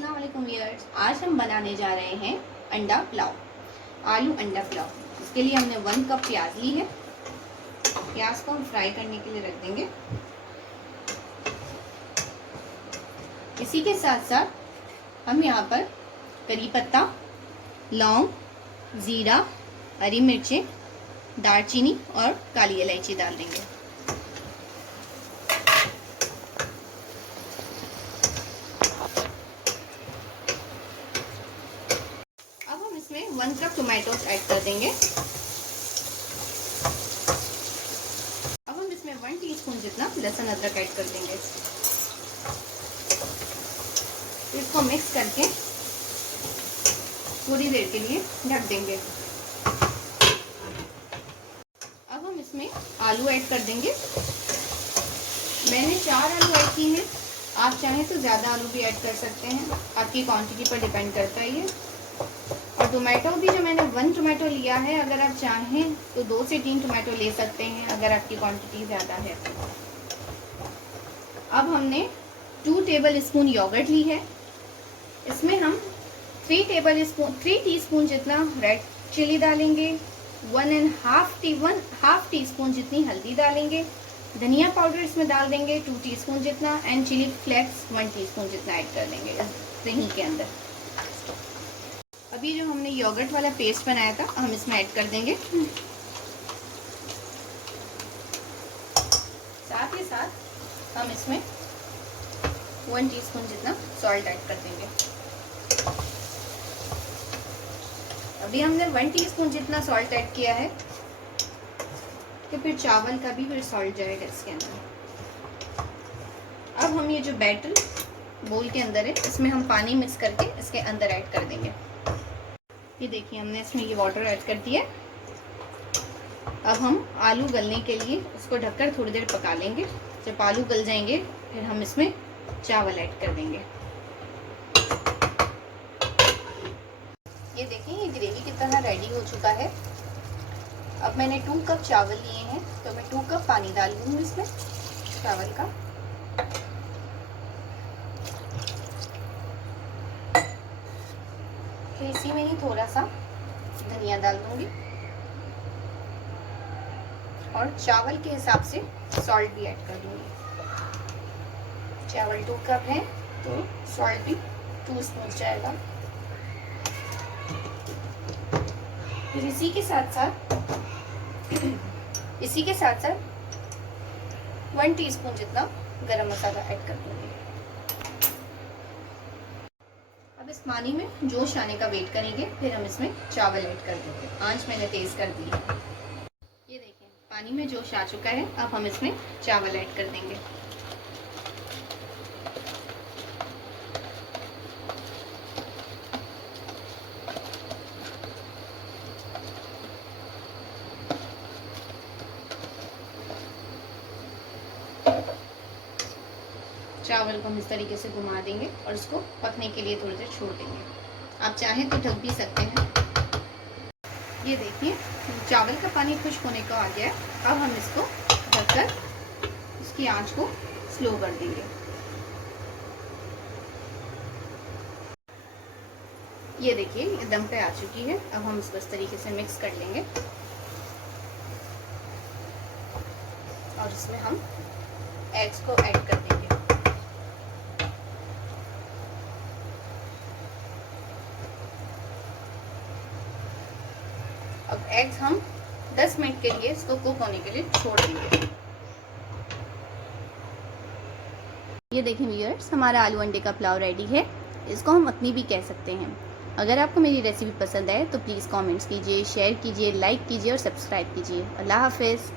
अस्सलाम वालेकुम व्यूअर्स। आज हम बनाने जा रहे हैं अंडा पुलाव, आलू अंडा पुलाव। इसके लिए हमने 1 कप प्याज ली है। प्याज को हम फ्राई करने के लिए रख देंगे। इसी के साथ साथ हम यहाँ पर करी पत्ता, लौंग, ज़ीरा, हरी मिर्चें, दालचीनी और काली इलायची डाल देंगे। इसमें 1 कप टोमेटोस ऐड कर देंगे। अब हम इसमें 1 टीस्पून जितना लहसुन अदरक ऐड कर देंगे। इसको मिक्स करके थोड़ी देर के लिए ढक देंगे। अब हम इसमें आलू ऐड कर देंगे। मैंने 4 आलू ऐड की हैं। आप चाहें तो ज़्यादा आलू भी ऐड कर सकते हैं, आपकी क्वांटिटी पर डिपेंड करता है ये। और टोमेटो भी जो मैंने 1 टोमेटो लिया है, अगर आप चाहें तो 2 से 3 टोमेटो ले सकते हैं अगर आपकी क्वांटिटी ज़्यादा है। अब हमने 2 टेबल स्पून योगर्ट ली है। इसमें हम 3 टीस्पून जितना रेड चिली डालेंगे, 1.5 टीस्पून जितनी हल्दी डालेंगे, धनिया पाउडर इसमें डाल देंगे 2 टीस्पून जितना, एंड चिली फ्लेक्स 1 टीस्पून जितना ऐड कर देंगे दही के अंदर। अभी जो हमने योगर्ट वाला पेस्ट बनाया था हम इसमें ऐड कर देंगे। साथ ही साथ हम इसमें 1 टीस्पून जितना सॉल्ट ऐड कर देंगे। अभी हमने 1 टीस्पून जितना सॉल्ट ऐड किया है, तो फिर चावल का भी फिर सॉल्ट जाएगा इसके अंदर। अब हम ये जो बैटर बोल के अंदर है, इसमें हम पानी मिक्स करके इसके अंदर ऐड कर देंगे। ये देखिए हमने इसमें ये वाटर ऐड कर दिया। अब हम आलू गलने के लिए उसको ढककर थोड़ी देर पका लेंगे। जब आलू गल जाएंगे फिर हम इसमें चावल ऐड कर देंगे। ये देखिए ये ग्रेवी की तरह रेडी हो चुका है। अब मैंने 2 कप चावल लिए हैं, तो मैं 2 कप पानी डाल दूँगी इसमें चावल का। तो इसी में ही थोड़ा सा धनिया डाल दूंगी और चावल के हिसाब से सॉल्ट भी ऐड कर दूंगी। चावल 2 कप है तो सॉल्ट भी 2 स्पून जाएगा। फिर इसी के साथ साथ 1 टीस्पून जितना गरम मसाला ऐड कर दूंगी। अब इस पानी में जोश आने का वेट करेंगे, फिर हम इसमें चावल ऐड कर देंगे। आंच मैंने तेज कर दी है। ये देखिए पानी में जोश आ चुका है। अब हम इसमें चावल ऐड कर देंगे। चावल को हम इस तरीके से घुमा देंगे और इसको पकने के लिए थोड़ी देर छोड़ देंगे। आप चाहें तो ढक भी सकते हैं। ये देखिए चावल का पानी खुश्क होने को आ गया है। अब हम इसको ढककर इसकी आंच को स्लो कर देंगे। ये देखिए ये दम पे आ चुकी है। अब हम इसको इस तरीके से मिक्स कर लेंगे और इसमें हम एग्स को ऐड कर देंगे। अब एग्स हम 10 मिनट के लिए इसको कुक होने के लिए छोड़ देंगे। ये देखिए व्यूअर्स हमारा आलू अंडे का पुलाव रेडी है। इसको हम मखनी भी कह सकते हैं। अगर आपको मेरी रेसिपी पसंद आए तो प्लीज़ कमेंट्स कीजिए, शेयर कीजिए, लाइक कीजिए और सब्सक्राइब कीजिए। अल्लाह हाफिज़।